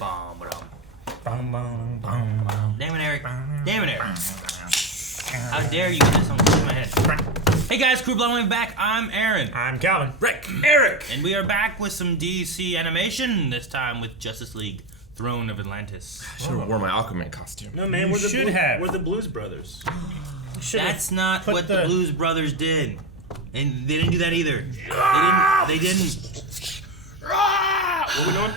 Bomb, bomb. Bum, bum, bum, bum. Damn it, Eric. Damn it, Eric. How dare you get this on my head? Hey guys, Crew Blowing back. I'm Aaron. I'm Calvin. Rick. Eric. And we are back with some DC animation, this time with Justice League Throne of Atlantis. I should have worn my Aquaman costume. No, man, You we're should the Blues Brothers. That's not put what the Blues Brothers did. And they didn't do that either. They didn't. What we doing?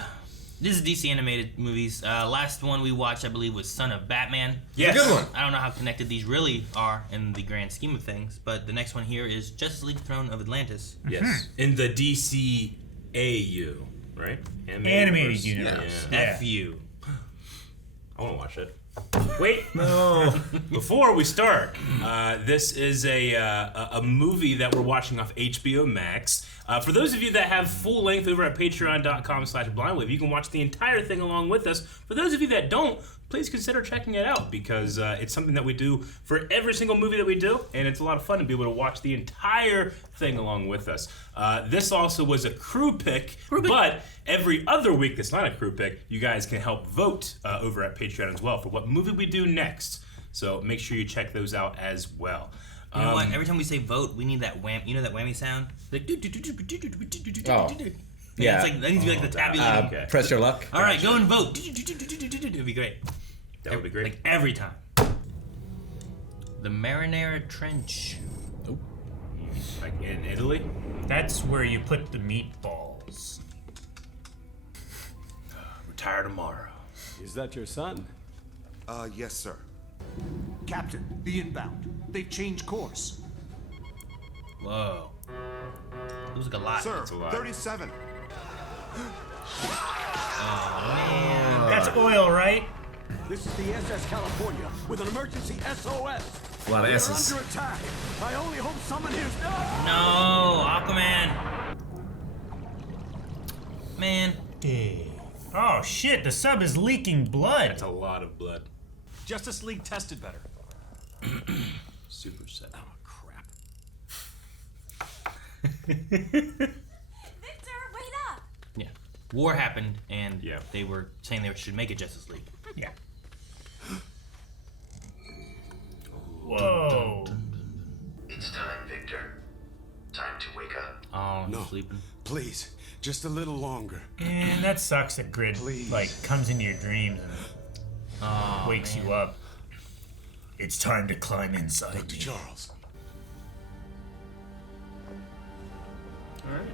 This is DC animated movies. Last one we watched, I believe, was Son of Batman. Yes. Good one. I don't know how connected these really are in the grand scheme of things, but the next one here is Justice League Throne of Atlantis. Yes. In the DCAU, right? Animated universe. Yeah. F you. I want to watch it. Wait. No. Before we start, this is a movie that we're watching off HBO Max. For those of you that have full length over at patreon.com/blindwave, you can watch the entire thing along with us. For those of you that don't, please consider checking it out because it's something that we do for every single movie that we do, and it's a lot of fun to be able to watch the entire thing along with us. This also was a crew pick, but every other week that's not a crew pick, you guys can help vote over at Patreon as well for what movie we do next. So make sure you check those out as well. You know what? Every time we say vote, we need that whammy. You know that whammy sound? Like Yeah. It's like that needs to be like the tabulating. Okay. Press your luck. All right, go and vote. It'd be great. That would be great. Like every time. The Marinara Trench. Oh. Like in Italy? That's where you put the meatballs. Retire tomorrow. Is that your son? Yes, sir. Captain, the inbound. They've changed course. Whoa. Looks like a lot. Sir, That's a lot. 37. Man. That's oil, right? This is the SS California with an emergency SOS. A lot of They're S's. under attack. I only hope someone hears. No, Aquaman. Man. Oh shit, the sub is leaking blood. That's a lot of blood. Justice League tested better. Super set. Oh, crap. Victor, wait up! Yeah. War happened, and Yeah. they were saying they should make a Justice League. Yeah. Whoa. It's time, Victor. Time to wake up. Oh, No. he's sleeping. Please, just a little longer. And that sucks that Grid Please. like comes into your dreams and Oh, wakes man. you up. It's time to climb inside Dr. me. Charles. All right.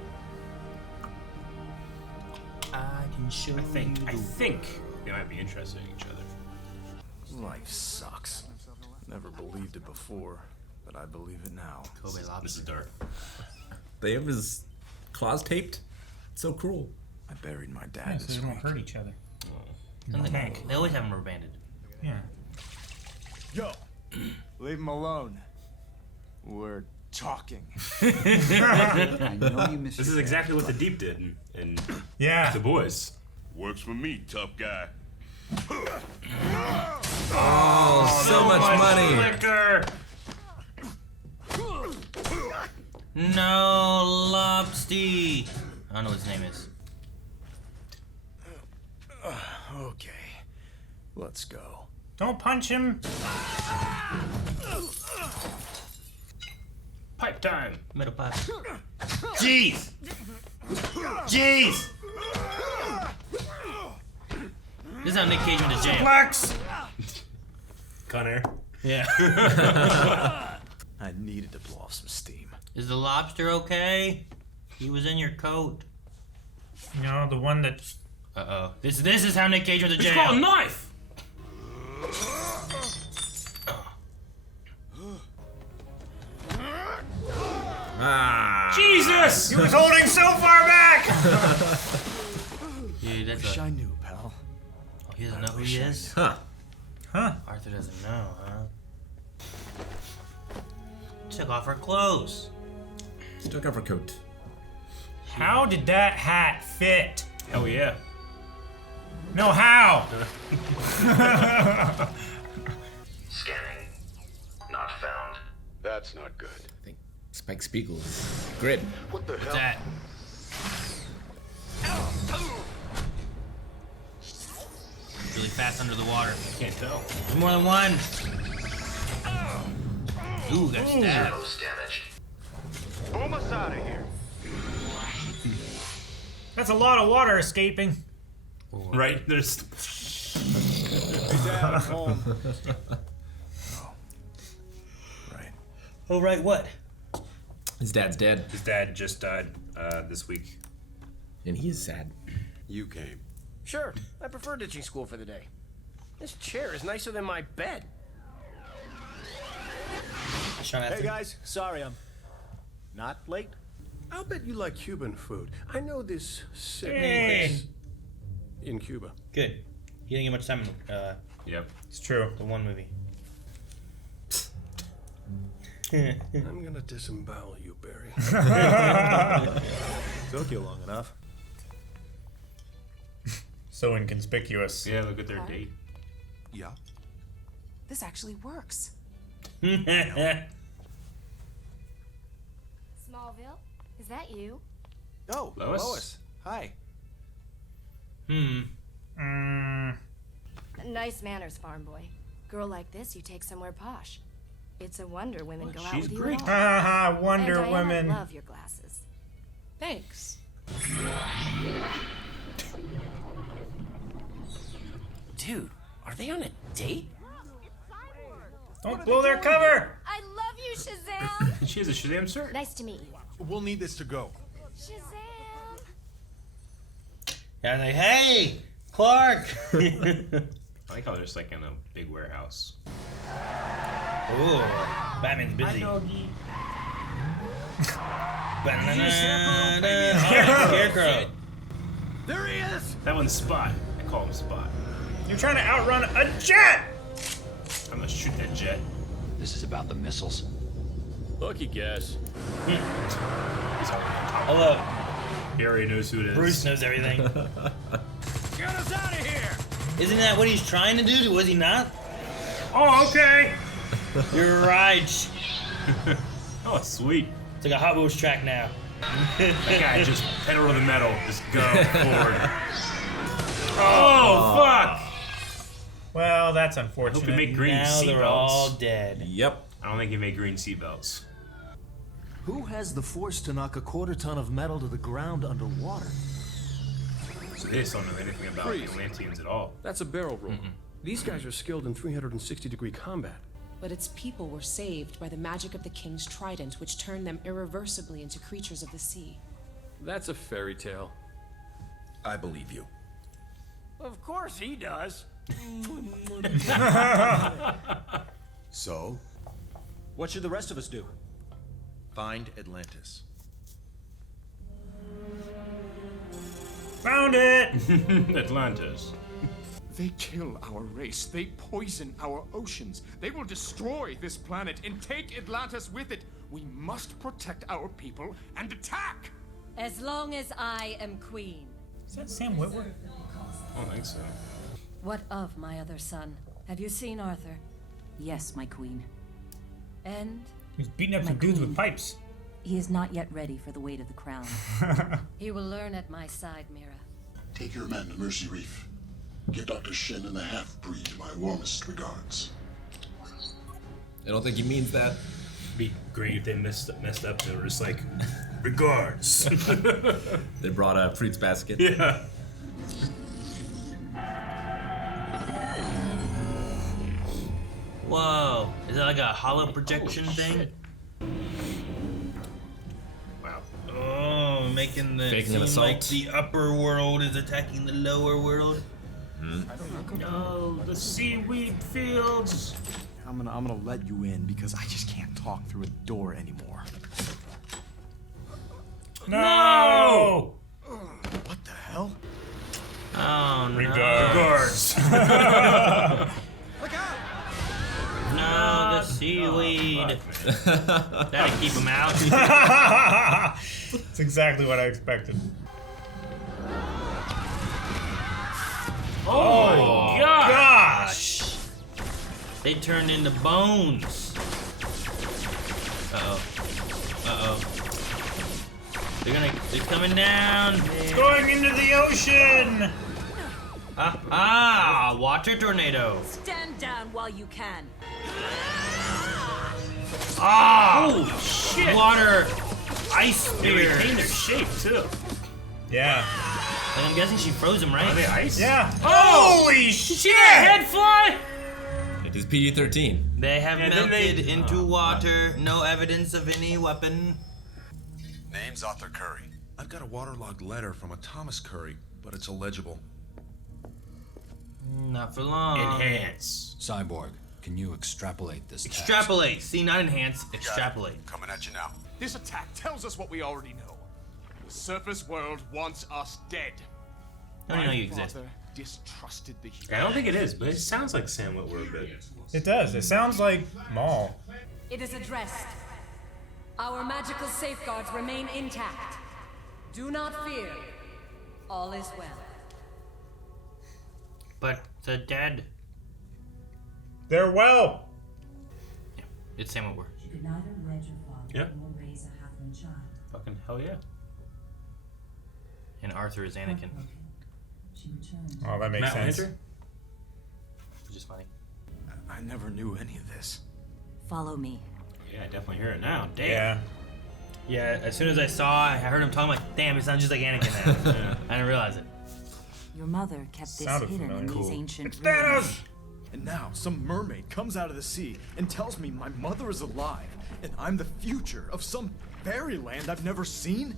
I can show I think they might be interested in each other. Life sucks. Never believed it before, but I believe it now. Kobe This is lobster. dark. They have his claws taped. It's so cruel. I buried my Yeah, dad so this they won't week. hurt each other. And they, Tank. they always have them rubber banded. Yeah. Yo, leave him alone. We're talking. I know you missed This is exactly what the Deep did in Yeah. The Boys. Works for me, tough guy. Oh, so much money. Victor! No, Lobsty. I don't know what his name is. Okay, let's go. Don't punch him. Pipe time. Middle pipe. Jeez! Jeez! This is how Nick Cage went to jail. Flex. Con Air. Yeah. I needed to blow off some steam. Is the lobster okay? He was in your coat. No, the one that. Uh-oh. This is how Nick Cage went to It's jail. called a knife! Ah. Jesus! He was holding so far back. Dude, that's Wish a... I knew, pal. Oh, he doesn't know who he is? Huh. Huh? Arthur doesn't know, huh? Took off her clothes. Took off her coat. How did that hat fit? Hell yeah. No, how? Scanning. Not found. That's not good. I think Spike Spiegel's Grid. What the hell? That. fast under the water. Can't tell. There's more than one. Ooh, got stabbed. Most damaged. Boom us out of here. That's a lot of water escaping. Right? There's. Right. Oh, right, what? His dad's dead, His dad just died this week. and he's sad. You came. Sure, I prefer ditching school for the day. This chair is nicer than my bed. Hey, guys, sorry I'm not late. I'll bet you like Cuban food. I know this certain Hey. place in Cuba. Good. He didn't get much time in Yep. It's true. the one movie. I'm gonna disembowel you, Barry. Took you long enough. So inconspicuous. Yeah, look at their date. Yeah. This actually works. Smallville? Is that you? Oh, Lois? Hi. Nice manners, farm boy. Girl like this, you take somewhere posh. It's a wonder women go out She's with you Greek. at all. Haha, And Wonder Diana, Woman. love your glasses. Thanks. Dude, are they on a date? Don't blow their cover! I love you, Shazam! She has a Shazam cert. Nice to meet you. We'll need this to go. Shazam! Yeah, like, hey, Clark! I like how they're just like in a big warehouse. Ooh, Batman's busy. Scarecrow. There he is! That one's Spot. I call him Spot. You're trying to outrun a jet! I'm gonna shoot that jet. This is about the missiles. Lucky guess. He's already on top. Hello. He already knows who it is. Bruce knows everything. Get us out of here! Isn't that what he's trying to do? Was he not? Oh, okay. You're right. Oh, sweet. It's like a Hot Wheels track now. That guy just pedal to the metal. Just go forward. Oh, fuck. Well, that's I hope he unfortunate. made green Now they're all seatbelts. dead. Yep. I don't think he made green seatbelts. Who has the force to knock a quarter ton of metal to the ground underwater? So they just don't know anything about the Atlanteans at all. That's a barrel roller. These guys are skilled in 360-degree combat. But its people were saved by the magic of the king's trident, which turned them irreversibly into creatures of the sea. That's a fairy tale. I believe you. Of course he does. So, What should the rest of us do? find Atlantis. Found it! Atlantis. They kill our race. They poison our oceans. They will destroy this planet and take Atlantis with it. We must protect our people and attack! As long as I am queen. Is that Sam Witwer? I don't think so. What of my other son? Have you seen Arthur? Yes, my queen. And He's beating up some dudes with pipes. He is not yet ready for the weight of the crown. he will learn at my side, Mira. Take your men to Mercy Reef. Give Dr. Shin and the half-breed my warmest regards. I don't think he means that. Be great if they messed up. They were just like, regards. They brought a fruits basket. Yeah. Whoa. Is that like a hollow projection thing? Wow. Oh, making the Faking an seem like assault. the upper world is attacking the lower world. No, the seaweed fields. I'm gonna let you in because I just can't talk through a door anymore. No! What the hell? Oh no. Regards. Look out! No, the seaweed. That'll keep him out. That's exactly what I expected. Oh, Gosh! They turned into bones. Uh-oh. Uh-oh. They're coming down. It's going into the ocean! Ow! Ah, water tornado. Stand down while you can. Ah! Holy shit! Water ice They spear. retain their shape too. Yeah. And I'm guessing she froze him, right? Are they ice? Yeah. Oh! Holy shit! Head fly! It is PG-13. They have And then melted they- into water. No evidence of any weapon. Name's Arthur Curry. I've got a waterlogged letter from a Thomas Curry, but it's illegible. Not for long. Enhance. Cyborg, can you extrapolate this text? Extrapolate. See, not enhance. Extrapolate. Coming at you now. This attack tells us what we already know. The surface world wants us dead. I don't know you My exist. father distrusted the human. I don't think it is, but it sounds like Sam Witwer a bit. It does. It sounds like Maul. It is addressed. Our magical safeguards remain intact. Do not fear. All is well. But the dead. They're well. Yeah, it's Sam Witwer. She could neither wed your father Yeah. nor raise a halfling child. Fucking hell yeah. And Arthur is Anakin. She returned. Oh, that makes Matt sense. Lanter? Which is funny. I never knew any of this. Follow me. Yeah, I definitely hear it now. Damn. Yeah. Yeah, as soon as I heard him talking, I'm like, damn, it sounds just like Anakin now. Yeah. I didn't realize it. Your mother kept this Sounded hidden in familiar. these ancient It's ruins. Thanos! And now some mermaid comes out of the sea and tells me my mother is alive, and I'm the future of some fairyland I've never seen?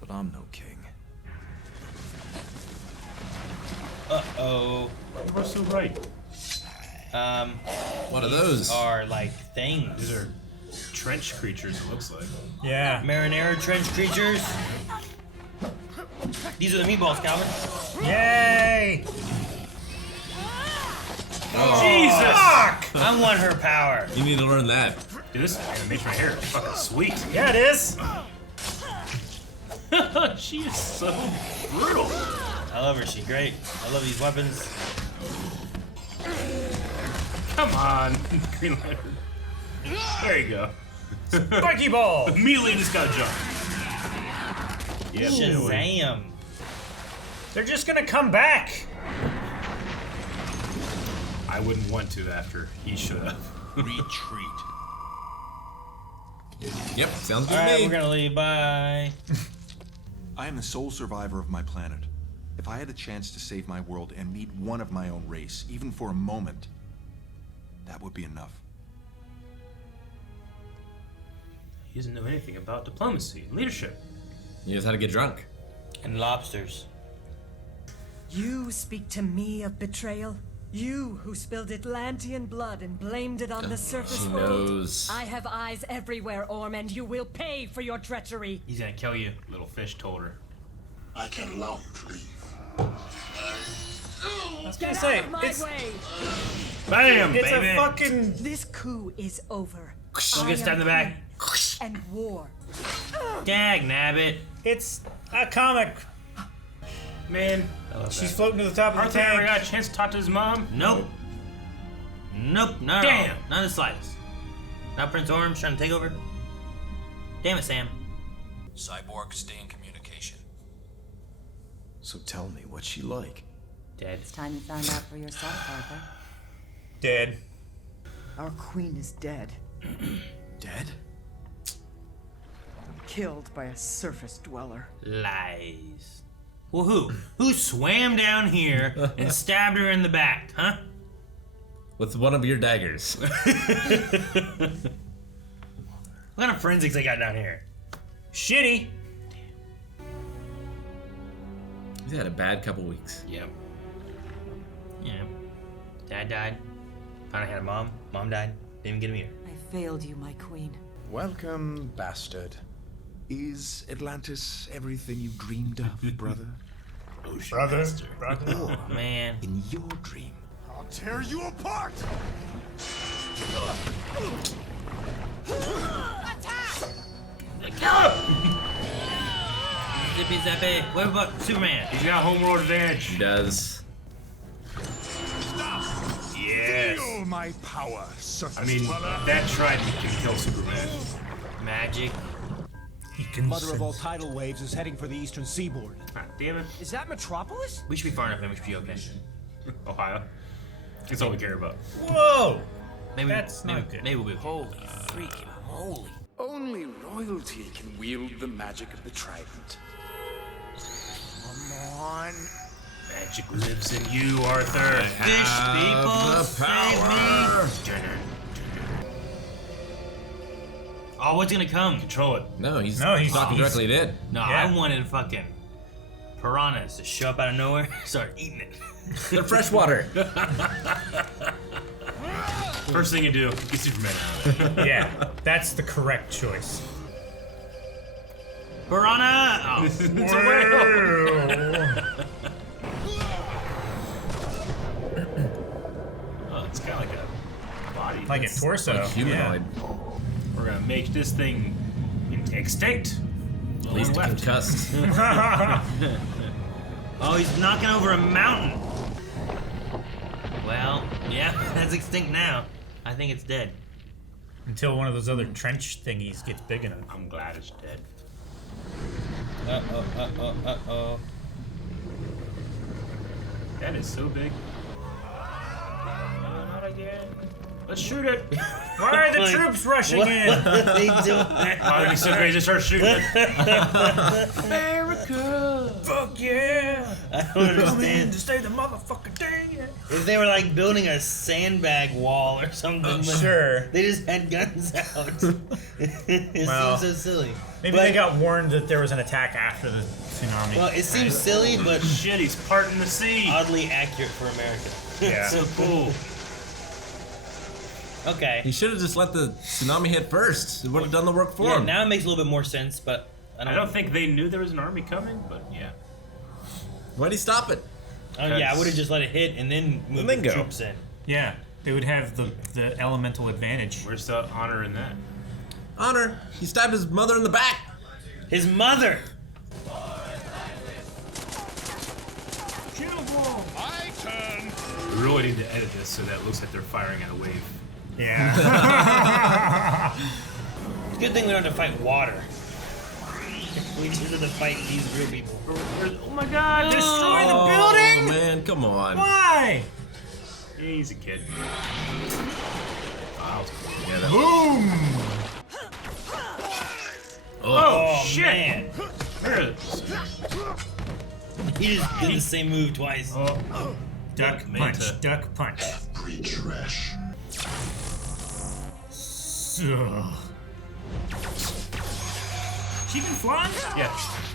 But I'm no king. Uh-oh. You were so right. What are those? These are like things. These are trench creatures, it looks like. Yeah. Marinara trench creatures. These are the meatballs, Calvin. Yay! Oh, Jesus! I want her power. You need to learn that. Dude, this animation right here is fucking sweet. Yeah, it is. She is so brutal. I love her. She's great. I love these weapons. Come on, Green Lantern. There you go. Spiky ball. Immediately just got jumped. Yeah, Shazam. They're just gonna come back. I wouldn't want to after he showed up. Retreat. Yep, sounds good All to right, me. we're gonna leave. Bye. I am the sole survivor of my planet. If I had a chance to save my world and meet one of my own race, even for a moment, that would be enough. He doesn't know anything about diplomacy and leadership. He knows how to get drunk. And lobsters. You speak to me of betrayal? You who spilled Atlantean blood and blamed it on the surface She world? knows. I have eyes everywhere, Orm, and you will pay for your treachery. He's gonna kill you. Little fish told her. I can't allow you to leave. I was Get gonna say, out of my it's way! Bam, it's baby. a fucking. This coup is over. Don't get stabbed in the back. And war. Dag nabbit. It's a comic. Man, She's floating to the top of the Arthur ever tank. got a chance to talk to his mom? Nope. Nope. Not at Damn. all. Not the slightest. Not Prince Orm's trying to take over. Damn it, Sam. Cyborg, stay in communication. So tell me, what's she like? Dead. It's time you found out for yourself, Arthur. Dead. Our queen is dead. Dead? Killed by a surface dweller. Lies. Well, who? Who swam down here and stabbed her in the back, huh? With one of your daggers. What kind of forensics they got down here? Shitty. He's had a bad couple weeks. Yep. Yeah. Dad died. Found I had a mom. Mom died. Didn't even get a meter. I failed you, my queen. Welcome, bastard. Is Atlantis everything you dreamed of, brother? Brother. Oh, man. In your dream. I'll tear you apart! Zippy zappy. What about Superman? He's got homeworld advantage. He does. Yes. Feel my power, surface I mean, dweller. that trident can kill Superman. Magic. Mother of all tidal waves is heading for the eastern seaboard. Ah, damn it. Is that Metropolis? We should be far enough in. We should be okay. Ohio. That's all we care about. Whoa! Maybe, That's not good. Maybe we'll be okay. Holy freaking moly. Only royalty can wield the magic of the trident. Come on. Magic lives in you, Arthur. Fish people, save me! Oh, what's gonna come? Control it. No, he's he's talking directly to it. No, Yeah. I wanted fucking piranhas to show up out of nowhere, start eating it. They're freshwater. First thing you do, get Superman out. Yeah, that's the correct choice. Piranha! Oh. It's a whale. Oh, it's kind of like a body. Like a torso. Like humanoid. We're gonna make this thing extinct. At least concussed. Oh, he's knocking over a mountain. Well, yeah, that's extinct now. I think it's dead. Until one of those other trench thingies gets big enough. I'm glad it's dead. Uh-oh. That is so big. Not again. Let's shoot it. Why are the troops rushing in? What are they doing? Oh, it'd be so crazy to start shooting it. America! Fuck yeah! I don't understand. To say the motherfucking thing. If they were like building a sandbag wall or something, but Sure. they just had guns out. It Well, seems so silly. Maybe But- they got warned that there was an attack after the tsunami. Well, it seems silly, but Shit, he's parting the sea. oddly accurate for America. Yeah. So cool. Okay. He should have just let the tsunami hit first. It would have done the work for Yeah, him. now it makes a little bit more sense, but I don't think they knew there was an army coming, but yeah. Why'd he stop it? Oh yeah, I would have just let it hit and then move then the go. troops in. Yeah, they would have the elemental advantage. Where's the honor in that? Honor. He stabbed his mother in the back. His mother. My turn. We really need to edit this so that it looks like they're firing at a wave. Yeah. It's a good thing we don't have to fight water. We just have to fight these real people. Oh my god! Destroy the Oh, building? man, come on. Why? He's a kid. Wow. Yeah, that Boom! Oh, shit! man. There it is. He just did the same move twice. Oh. Duck punch, duck punch. Breed trash. Ugh. She been flying? Yeah.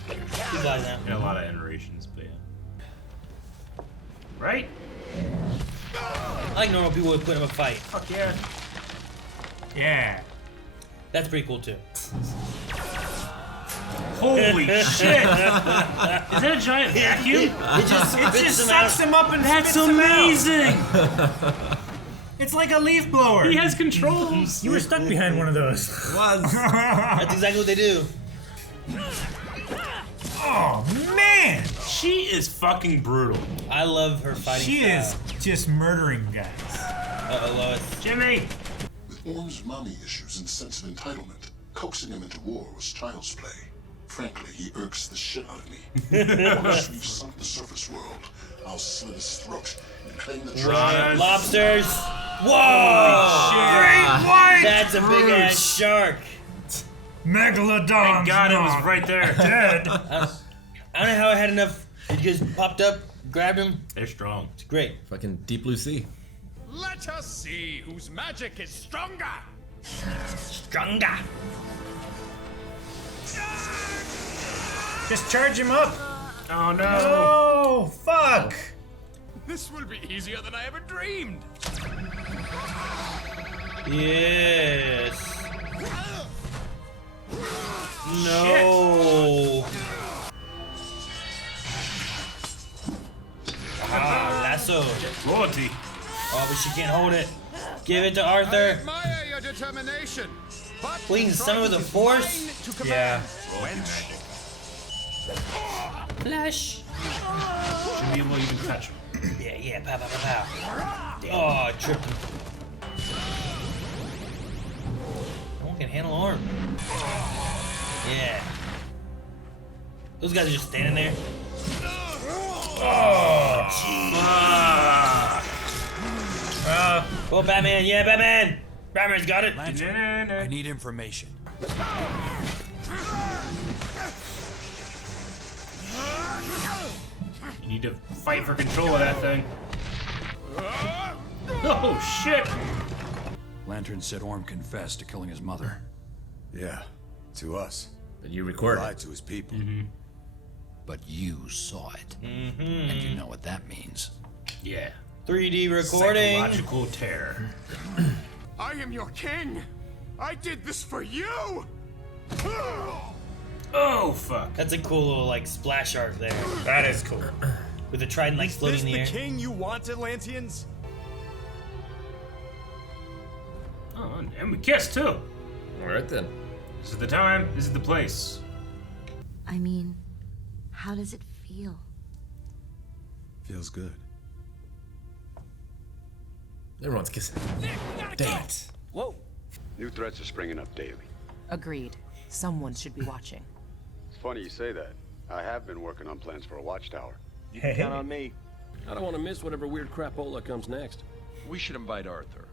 He flies now. In a lot of iterations, but yeah. Right? I like normal people would put him up a fight. Fuck yeah. Yeah. That's pretty cool too. Holy shit! Is that a giant vacuum? It just sucks him up and That's spits him out. amazing! It's like a leaf blower. He has controls. You were stuck behind one of those. was. That's exactly what they do. Oh man! She is fucking brutal. I love her fighting She style. is just murdering guys. Uh-oh, Lois. Jimmy! With Orm's mommy issues and sense of entitlement, coaxing him into war was child's play. Frankly, he irks the shit out of me. Once we've sunk the surface world, I'll slit his throat and claim the treasure. Lobsters. Whoa! Great white! That's a big ass shark. Megalodon. Thank God it was right there. Dead. I don't know how I had enough. It just popped up, grabbed him. They're strong. It's great. Fucking deep blue sea. Let us see whose magic is stronger. Stronger. Just charge him up. Oh no. Oh, fuck. This will be easier than I ever dreamed. Yes. No. Ah, lasso. Royalty. Oh, but she can't hold it. Give it to I Arthur. admire your determination. But We can summon with a force. to command. Yeah. Royalty magic. Flash. Should be able to even touch him. Yeah, pow, pow, pow, pow. Oh, I tripped him. No one can handle arm. Yeah. Those guys are just standing there. Oh, jeez. Oh, Batman. Yeah, Batman. Batman's got it. I need information. You need to fight for control of that thing. Oh, shit. Lantern said Orm confessed to killing his mother. Yeah, to us. But you recorded. Lied to his people. But you saw it. Mm-hmm. And you know what that means. Yeah. 3D recording. Psychological terror. I am your king. I did this for you. Oh, fuck. That's a cool little, like, splash art there. That is cool. With the trident, like, floating in the air. Is this the king you want, Atlanteans? Oh, and we kissed, too. All right, then. This is the time. This is the place. I mean, how does it feel? Feels good. Everyone's kissing. Damn it. Whoa. New threats are springing up daily. Agreed. Someone should be watching. It's funny you say that. I have been working on plans for a watchtower. You can count on me. I don't want to miss whatever weird crapola comes next. We should invite Arthur.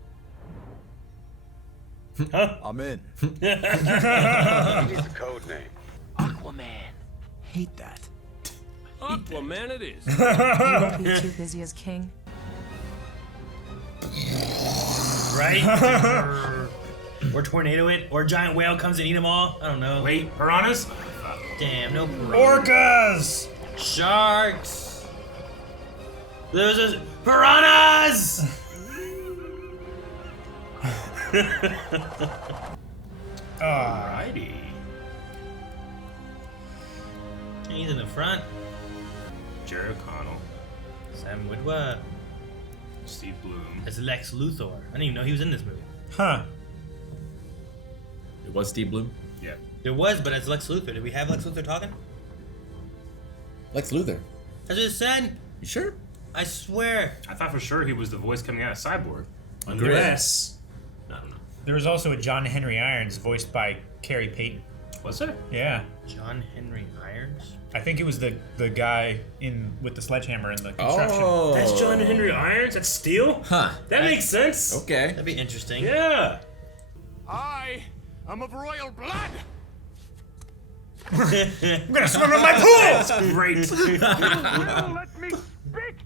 I'm in. He needs a code name. Aquaman. Hate that. Aquaman it is. You won't be too busy as king. Right? Or tornado it, or a giant whale comes and eat them all. I don't know. Wait, piranhas? Damn, no Orcas! Sharks! There's a piranhas! Alrighty. He's in the front. Jerry O'Connell. Sam Witwer. Steve Bloom. As Lex Luthor. I didn't even know he was in this movie. Huh. It was Steve Bloom? Yeah. There was, but as Lex Luthor. Did we have Lex Luthor talking? Lex Luthor. That's what it said. You sure? I swear. I thought for sure he was the voice coming out of Cyborg. Agreed. Unless... I don't know. There was also a John Henry Irons voiced by Carrie Payton. Was there? Yeah. John Henry Irons? I think it was the guy in with the sledgehammer in the construction. Oh. That's John Henry Irons? That's Steel? Huh. That makes sense. Okay. That'd be interesting. Yeah. I am of royal blood. I'm gonna swim in my pool! That's great. Let me speak.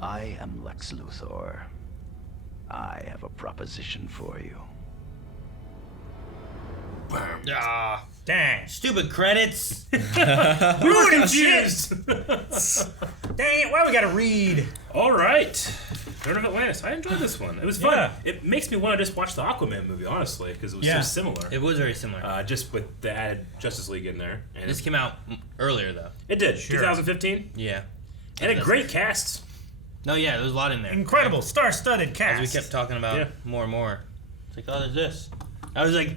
I am Lex Luthor. I have a proposition for you. Ah, Dang. stupid credits. We were confused. Dang it, why we gotta read? All right. Dawn of Atlantis. I enjoyed this one. It was fun. Yeah. It makes me want to just watch the Aquaman movie, honestly, because it was so similar. It was very similar. Just with the added Justice League in there. And This came out earlier, though. It did. Sure. 2015. Yeah. And a great cast. No, yeah, there was a lot in there. Incredible, star-studded cast. As we kept talking about Yeah. more and more. It's like, oh, there's this. I was like,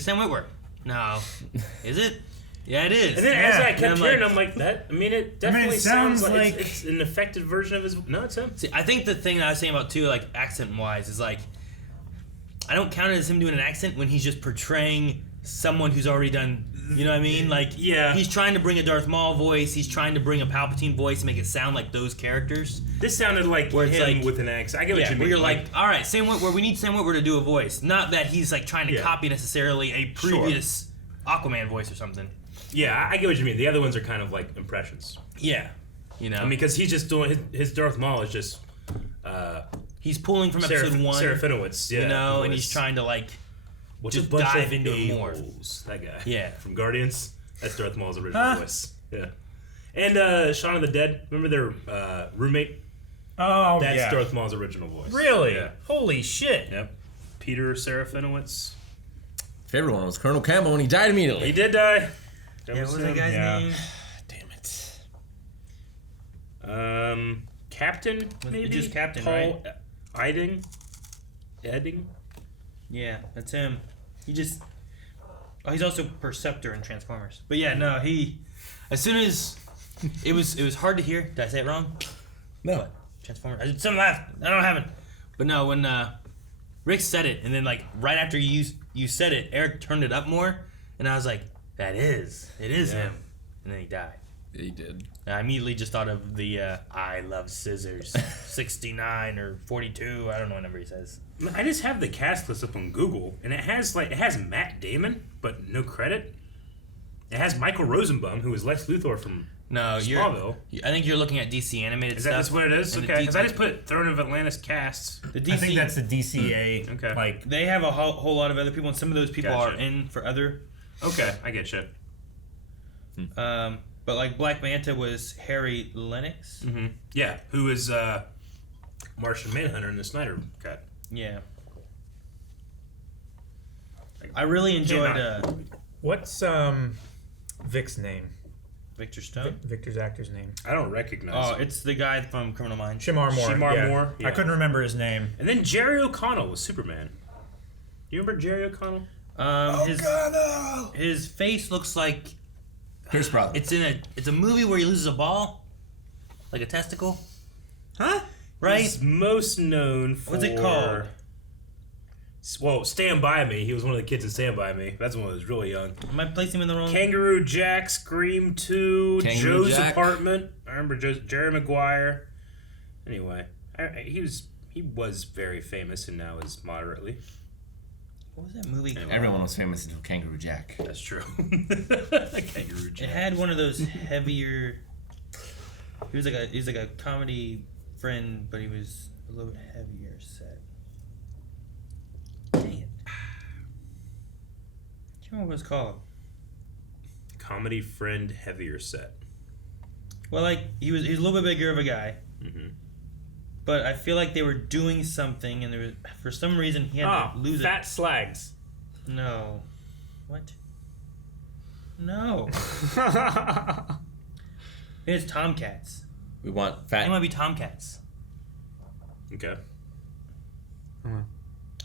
Sam Witwer. No. Is it? Yeah, it is. And then as I And kept I'm hearing, like- I'm like, that. I mean, it definitely it sounds sounds like like- it's an affected version of his. No, it's him. See, I think the thing that I was saying about too, like accent-wise, is like, I don't count it as him doing an accent when he's just portraying someone who's already done. You know what I mean? Like, Yeah. he's trying to bring a Darth Maul voice. He's trying to bring a Palpatine voice to make it sound like those characters. This sounded like Where it's him like- with an accent. I get what you mean. where you're like, all right, Sam Witwer, we need Sam Witwer to do a voice. Not that he's like trying to Yeah. copy necessarily a previous Aquaman voice or something. yeah, I get what you mean. The other ones are kind of like impressions. Yeah, you know. I mean, because he's just doing his Darth Maul is just. He's pulling from episode 1. Serafinowicz, yeah. You know, and voice. he's trying to like Which just is a bunch dive of into it more. a-holes, That guy. Yeah. From Guardians. That's Darth Maul's original voice. Yeah. And Shaun of the Dead. Remember their roommate? Oh, That's yeah. Darth Maul's original voice. Really? Yeah. Holy shit. Yep. Peter Serafinowicz. Favorite one was Colonel Camo, and he died immediately. He did die. What was that guy's name? Damn it. Captain, maybe? Just Captain, Paul Edding? Yeah, that's him. He just. Oh, he's also Perceptor in Transformers. But yeah, no, he. As soon as it was hard to hear. Did I say it wrong? No. What? Transformers. I did something last. I don't have it. But no, when Rick said it, and then like right after you said it, Eric turned it up more, and I was like, it is him. and then he died. He did. And I immediately just thought of the I love scissors 69 or 42. I don't know what number he says. I just have the cast list up on Google, and it has Matt Damon, but no credit. It has Michael Rosenbaum, who is Lex Luthor from Smallville. I think you're looking at DC animated stuff. Is that what it is? Okay, because I just put Throne of Atlantis casts. The DC, I think that's the DCA. Okay. Like they have a whole lot of other people, and some of those people are in for other. Okay, I get you. But like Black Manta was Harry Lennox. Mm-hmm. Yeah, who is Martian Manhunter in the Snyder Cut. Yeah. I really enjoyed. What's Vic's name? Victor Stone. Victor's actor's name. I don't recognize. Oh, him. it's the guy from Criminal Minds. Shemar Moore. Moore. Yeah. I couldn't remember his name. And then Jerry O'Connell was Superman. Do you remember Jerry O'Connell? His face looks like Pierce Brosnan. It's a movie where he loses a ball, like a testicle. Huh? Right. He's most known for What's it called? Well, Stand By Me. He was one of the kids in Stand By Me. That's when I was really young. Am I placing him in the wrong? Kangaroo Jack, Scream 2, Kangaroo Joe's Jack. Apartment. I remember Jerry Maguire. Anyway, he was very famous and now is moderately. What was that movie called? Everyone was famous until Kangaroo Jack. That's true. Kangaroo Jack. It had one of those heavier. He was like a comedy friend, but he was a little bit heavier set. Dang it! I can't remember what it's called. Comedy friend heavier set. Well, like he's a little bit bigger of a guy. Mm-hmm. But I feel like they were doing something, and there was for some reason he had to lose Fat Slags. No. What? No. It's Tomcats. We want fat. It might be Tomcats. Okay.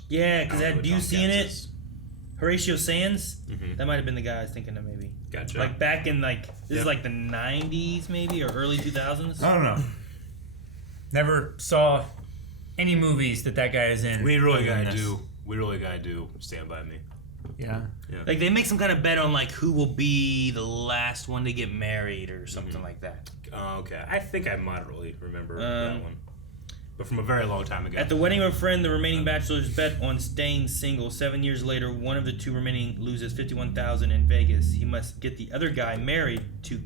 Yeah, because I it don't had know what Busey in Tomcats it. is. Horatio Sands. Mhm. That might have been the guy I was thinking of, maybe. Gotcha. Like back in this is like the 90s, maybe, or early 2000s. I don't know. Never saw any movies that guy is in. We really Oh, gotta do Stand By Me. Yeah. Like they make some kind of bet on like who will be the last one to get married or something like that. Oh, okay. I think I moderately remember that one. But from a very long time ago. At the wedding of a friend, the remaining bachelors bet on staying single. 7 years later, one of the two remaining loses $51,000 in Vegas. He must get the other guy married to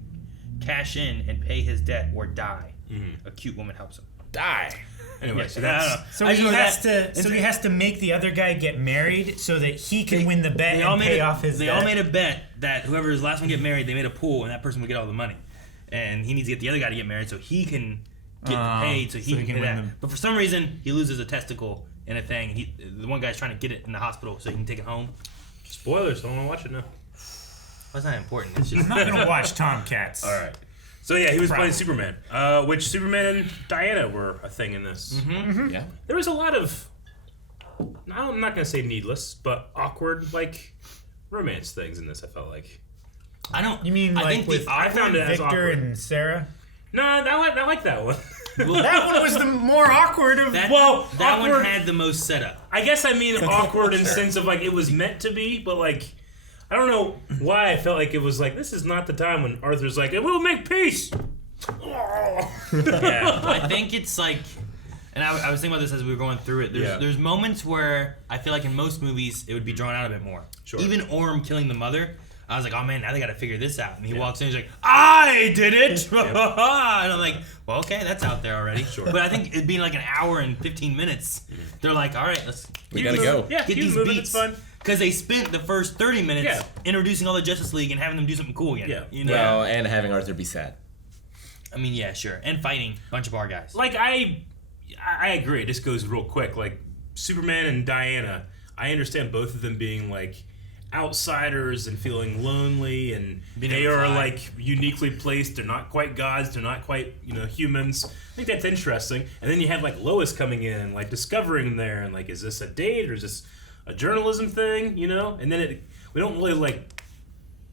cash in and pay his debt or die. Mm-hmm. A cute woman helps him. Die. Anyway, Yeah, so I that's... don't know. So I he know has that- to. So he has to make the other guy get married so that he can win the bet and pay off his They debt. all made a bet that whoever is last one to get married, they made a pool, and that person would get all the money. And he needs to get the other guy to get married so he can get paid, so he can pay win that. them. But for some reason, he loses a testicle in a thing. The one guy's trying to get it in the hospital so he can take it home. Spoilers, I don't want to watch it now. That's not important. It's just I'm not gonna watch Tomcats. All right. So yeah, he was playing Superman, which Superman and Diana were a thing in this. Mm-hmm. Yeah. There was a lot of, I'm not gonna say needless, but awkward romance things in this. I felt like. I don't. You mean I like think with I found it as Victor awkward. and Sarah? No, I like that one. That one was the more awkward of. That awkward. one had the most setup. I guess I mean awkward in the sense of like it was meant to be, but like I don't know why I felt like it was like this is not the time when Arthur's like, we'll make peace. Yeah, I think it's like, and I was thinking about this as we were going through it. There's moments where I feel like in most movies it would be drawn out a bit more. Sure. Even Orm killing the mother, I was like, oh man, now they got to figure this out. And he walks in, he's like, I did it, and I'm like, well, okay, that's out there already. Sure. But I think it being like an hour and 15 minutes, they're like, all right, We gotta go. Yeah, get keep these moving, beats. it's fun. Because they spent the first 30 minutes Yeah. introducing all the Justice League and having them do something cool again. Yeah. You know? Well, and having Arthur be sad. I mean, yeah, sure. And fighting a bunch of our guys. Like I agree. It just goes real quick. Like Superman and Diana, I understand both of them being like outsiders and feeling lonely, and they are like uniquely placed. They're not quite gods. They're not quite humans. I think that's interesting. And then you have like Lois coming in and like discovering them there, and like, is this a date or is this a journalism thing? And then we don't really like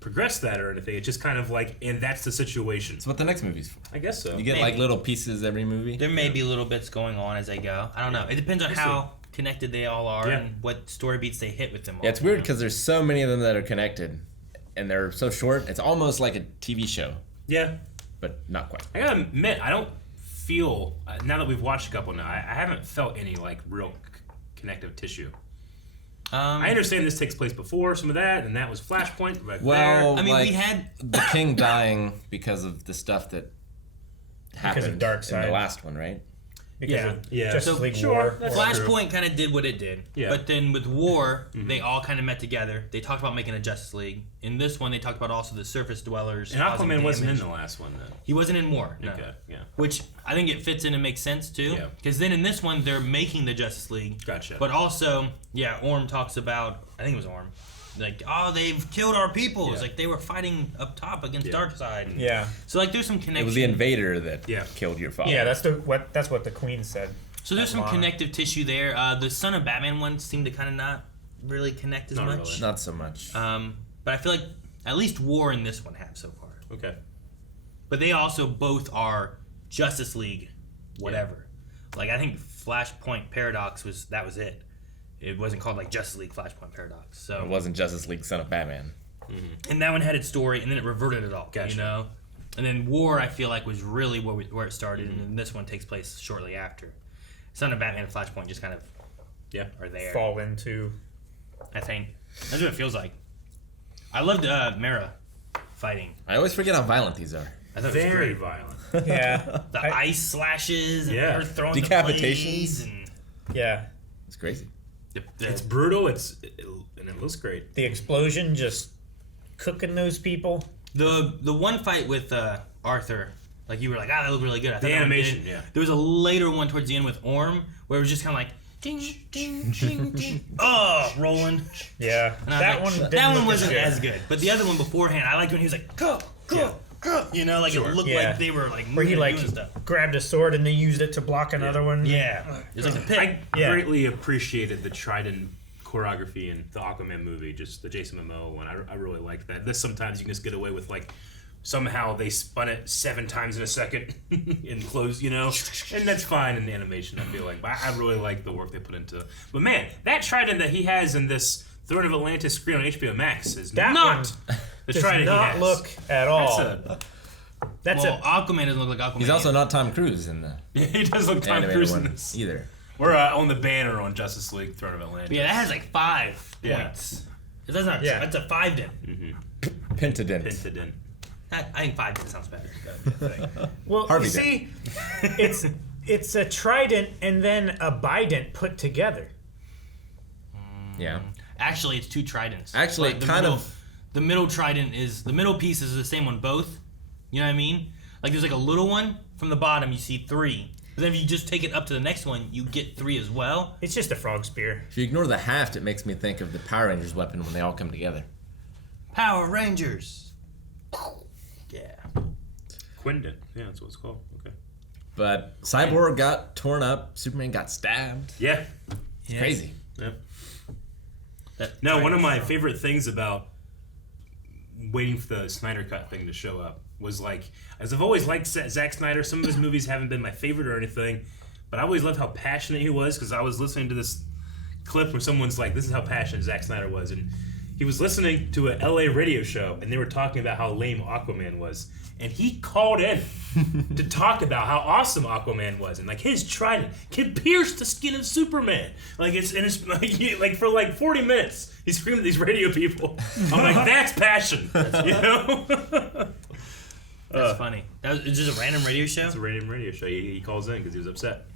progress that or anything. It's just kind of like, and that's the situation. That's what the next movie's for. I guess so. You get like little pieces every movie. There may be little bits going on as they go. I don't know. It depends on We'll how connected they all are Yeah. and what story beats they hit with them all. Yeah, it's weird because there's so many of them that are connected, and they're so short. It's almost like a TV show. Yeah. But not quite. I gotta admit, I don't feel, now that we've watched a couple now, I haven't felt any like real connective tissue. I understand this takes place before some of that, and that was Flashpoint. Right Well, there. I mean, like, we had the king dying because of the stuff that happened of Darkseid. in the last one, right? Because of Justice League sure, War. Flashpoint kind of did what it did. Yeah. But then with War, they all kind of met together. They talked about making a Justice League. In this one, they talked about also the surface dwellers. And causing Aquaman wasn't in damage. the last one, though. He wasn't in War. No. Okay, yeah. Which I think it fits in and makes sense too. Yeah. Because then in this one, they're making the Justice League. Gotcha. But also, yeah, Orm talks about. I think it was Orm. Like, oh, they've killed our people. It's like they were fighting up top against Darkseid. Yeah. So like, there's some connection. It was the invader that killed your father. Yeah, that's what the Queen said. So there's That some line. connective tissue there. The Son of Batman one seemed to kind of not really connect as Not much. really. Not so much. But I feel like at least War and this one have so far. Okay. But they also both are Justice League, whatever. Like I think Flashpoint Paradox was it. It wasn't called like Justice League Flashpoint Paradox. So It wasn't Justice League Son of Batman. and that one had its story, and then it reverted it all. Gotcha. You know, and then War I feel like was really where it started, and then this one takes place shortly after. Son of Batman and Flashpoint just kind of are there. Fall into. I think that's what it feels like. I loved Mara fighting. I always forget how violent these are. I thought it was Very great. violent. Yeah. The ice slashes and her throwing Decapitations. the blades and Yeah. It's crazy. It's brutal. And it looks great. The explosion just cooking those people. the one fight with Arthur. Like you were like, that looked really good. I thought The that one animation, did. yeah. There was a later one towards the end with Orm where it was just kind of like, ding, ding, ding, ding. Oh, rolling. Yeah. And I That was one like, didn't that one look wasn't as as good. But the other one beforehand, I liked when he was like, go. You know, like Sure. it looked Yeah. like they were like Where he moving like and doing stuff. grabbed a sword and they used it to block another one. Yeah. It was like the pit. I greatly appreciated the Trident choreography in the Aquaman movie, just the Jason Momoa one. I really liked that. This sometimes you can just get away with like somehow they spun it 7 times in a second in close, you know, and that's fine in the animation. I feel like, but I really like the work they put into it. But man, that Trident that he has in this Throne of Atlantis screen on HBO Max is That not one the does Trident not he has. look at all. That's Aquaman doesn't look like Aquaman. He's also not Tom Cruise in the He does look Tom animated Cruise in one this. either. We're on the banner on Justice League Throne of Atlantis. Yeah, that has like 5 Yeah. points. That's not. Yeah. That's a 5 din. Pentadent. Pentadent. I think 5 din sounds better. Well, Harvey you see, it's a trident and then a bident put together. Yeah. Actually, it's 2 tridents. Actually, But the kind middle, of- The middle trident is the middle piece is the same on both. You know what I mean? Like there's like a little one from the bottom. You see 3. But then if you just take it up to the next one, you get 3 as well. It's just a frog spear. If you ignore the haft, it makes me think of the Power Rangers weapon when they all come together. Power Rangers. Yeah. Quindent. Yeah, that's what it's called. Okay. But Cyborg got torn up. Superman got stabbed. Yeah. It's crazy. Yep. No, one of my favorite things about waiting for the Snyder Cut thing to show up was like, as I've always liked Zack Snyder, some of his movies haven't been my favorite or anything, but I always loved how passionate he was because I was listening to this clip where someone's like, this is how passionate Zack Snyder was, and he was listening to a LA radio show and they were talking about how lame Aquaman was, and he called in to talk about how awesome Aquaman was, and like his trident can pierce the skin of Superman. Like it's like for like 40 minutes he's screaming at these radio people. I'm like, that's passion, you know. That's funny. It's just a random radio show? It's a random radio show. He calls in because he was upset.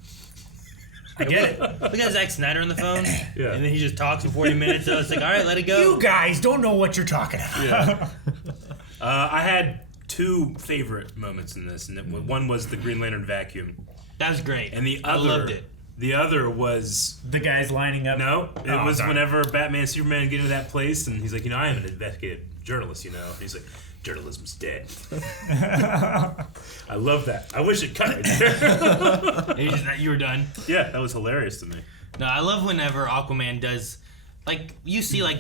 I get it. Look at Zack Snyder on the phone. Yeah. And then he just talks for 40 minutes. So it's like, all right, let it go. You guys don't know what you're talking about. Yeah. I had 2 favorite moments in this, and one was the Green Lantern vacuum. That was great. And the I other, loved it. The other was the guys lining up. No, it Oh, was darn. whenever Batman and Superman get into that place, and he's like, I am an investigative journalist, you know. And he's like, journalism's dead. I love that. I wish it cut right there. You were done. Yeah, that was hilarious to me. No, I love whenever Aquaman does, like, you see, like,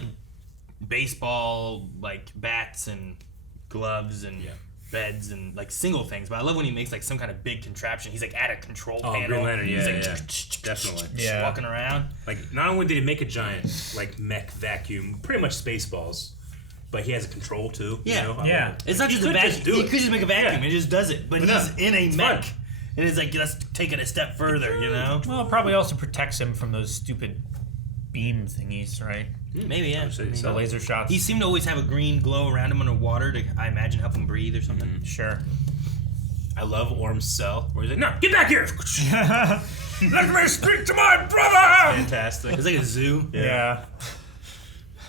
baseball, like, bats and gloves and beds and, like, single things. But I love when he makes, like, some kind of big contraption. He's, like, at a control panel. Green Lantern, He's, like, definitely. just walking around. Like, not only did he make a giant, like, mech vacuum, pretty much Spaceballs, but he has a control too. Yeah, you know? I love it. It's not He just a could vacuum. do He it. could just make a vacuum. Yeah. It just does it. But But he's no, in a it's mech. fun. And it's like, let's take it a step further, you know? Well, it probably also protects him from those stupid beam thingies, right? Maybe, yeah. The laser shots. He seemed to always have a green glow around him underwater to, I imagine, help him breathe or something. Sure. I love Orm's cell where he's like, "No, get back here! Let me speak to my brother!" Fantastic. It's like a zoo. Yeah.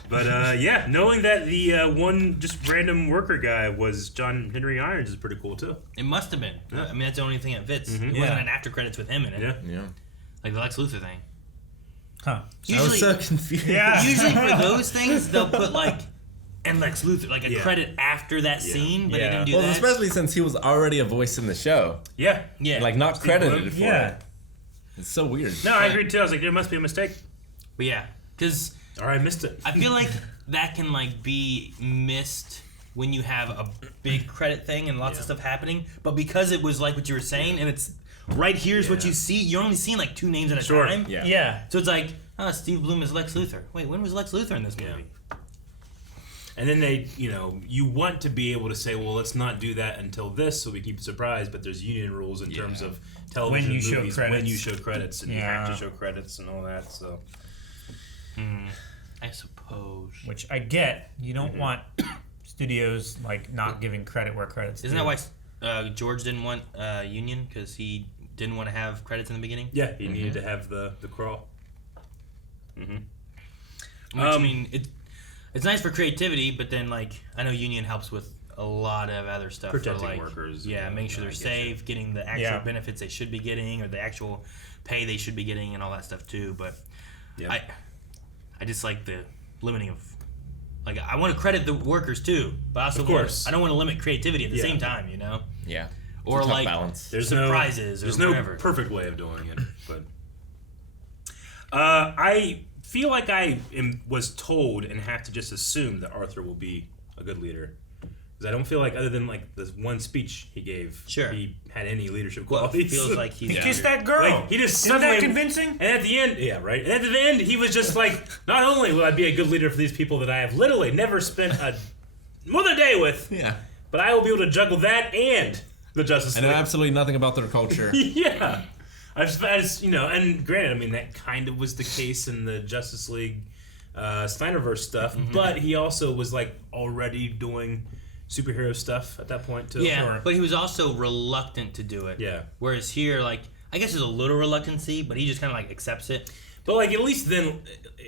But yeah, knowing that the one just random worker guy was John Henry Irons is pretty cool too. It must have been. Yeah. I mean, that's the only thing that fits. Mhm. It wasn't an after credits with him in it. Yeah. Like the Lex Luthor thing. Huh. I was so confused. Yeah. Usually for those things, they'll put like, and Lex Luthor, like a Yeah. credit after that scene, but they didn't do well, that. especially since he was already a voice in the show. Yeah. Yeah. Like, not Steve credited Blum. for Yeah. it. It's so weird. No, I agreed too. I was like, there must be a mistake. But yeah, because I missed it. I feel like that can like be missed when you have a big credit thing and lots of stuff happening. But because it was like what you were saying, and it's right here's what you see. You're only seeing like 2 names at a time. Yeah. So it's like, oh, Steve Blum is Lex Luthor. Wait, when was Lex Luthor in this movie? And then they, you want to be able to say, well, let's not do that until this, so we keep it surprised. But there's union rules in terms of television When you show movies when credits. you show credits, and you Yeah. have to show credits and all that. So, I suppose. Which I get. You don't want studios like not giving credit where credit's Isn't due. that why George didn't want union? Because he didn't want to have credits in the beginning? yeah, he needed to have the crawl. Which, I mean, it's nice for creativity, but then, like, I know union helps with a lot of other stuff. Protecting for, like, workers. Yeah, making sure they're safe, getting the actual benefits they should be getting, or the actual pay they should be getting, and all that stuff, too. But I just like the limiting of... Like, I want to credit the workers, too, but I also Of course. I don't want to limit creativity at the Yeah. same time, you know? Yeah. Or, It's a tough like, balance. There's surprises there's or no whatever. perfect way of doing it, but I feel like I was told and have to just assume that Arthur will be a good leader. Because I don't feel like, other than like this one speech he gave, he had any leadership Well, it qualities. feels like he's- He kissed that girl. Like, he just Isn't that suddenly- convincing? And at the end, yeah, right. And at the end, he was just like, not only will I be a good leader for these people that I have literally never spent more than a day with, but I will be able to juggle that and the Justice I League. know absolutely nothing about their culture. Yeah. I just, and granted, I mean, that kind of was the case in the Justice League Snyderverse stuff, but he also was, like, already doing superhero stuff at that point, too. Yeah, but he was also reluctant to do it. Yeah. Whereas here, like, I guess there's a little reluctancy, but he just kind of, like, accepts it. But, like, at least then,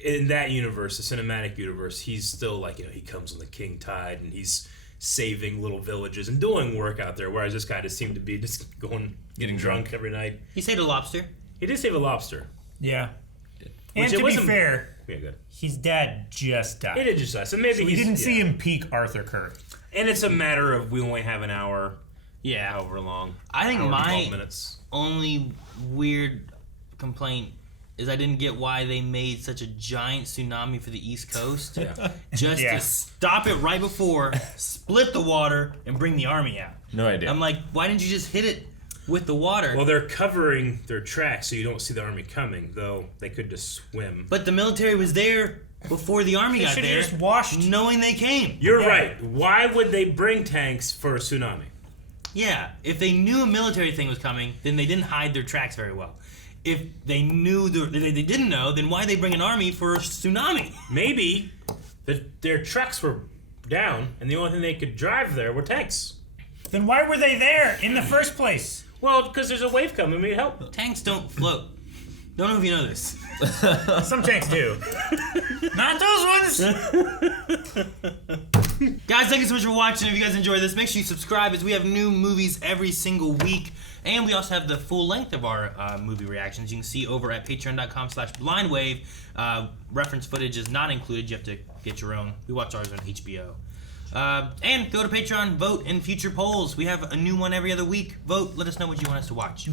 in that universe, the cinematic universe, he's still, like, he comes on the king tide, and he's saving little villages and doing work out there, whereas this guy just seemed to be just getting drunk every night. He saved a lobster. He did save a lobster. Yeah. Which And it to be wasn't- fair, Yeah, good. his dad just died. He did just die, so maybe we he's- didn't see yeah. him peak Arthur Curry. And it's a matter of we only have an hour. Yeah. However long. I think hour and my 12 minutes. only weird complaint is I didn't get why they made such a giant tsunami for the East Coast. Just Yeah. to stop it right before, split the water, and bring the army out. No idea. I'm like, why didn't you just hit it with the water? Well, they're covering their tracks so you don't see the army coming, though they could just swim. But the military was there before the army They got should've there, just washed. knowing they came. You're right. Why would they bring tanks for a tsunami? Yeah, if they knew a military thing was coming, then they didn't hide their tracks very well. If they knew they didn't know, then why they bring an army for a tsunami? Maybe their trucks were down, and the only thing they could drive there were tanks. Then why were they there in the first place? Well, because there's a wave coming, we need help. Tanks don't float. Don't know if you know this. Some tanks do. Not those ones. Guys, thank you so much for watching. If you guys enjoy this, make sure you subscribe as we have new movies every single week. And we also have the full length of our movie reactions. You can see over at patreon.com/blindwave. Reference footage is not included. You have to get your own. We watch ours on HBO. And go to Patreon, vote in future polls. We have a new one every other week. Vote. Let us know what you want us to watch.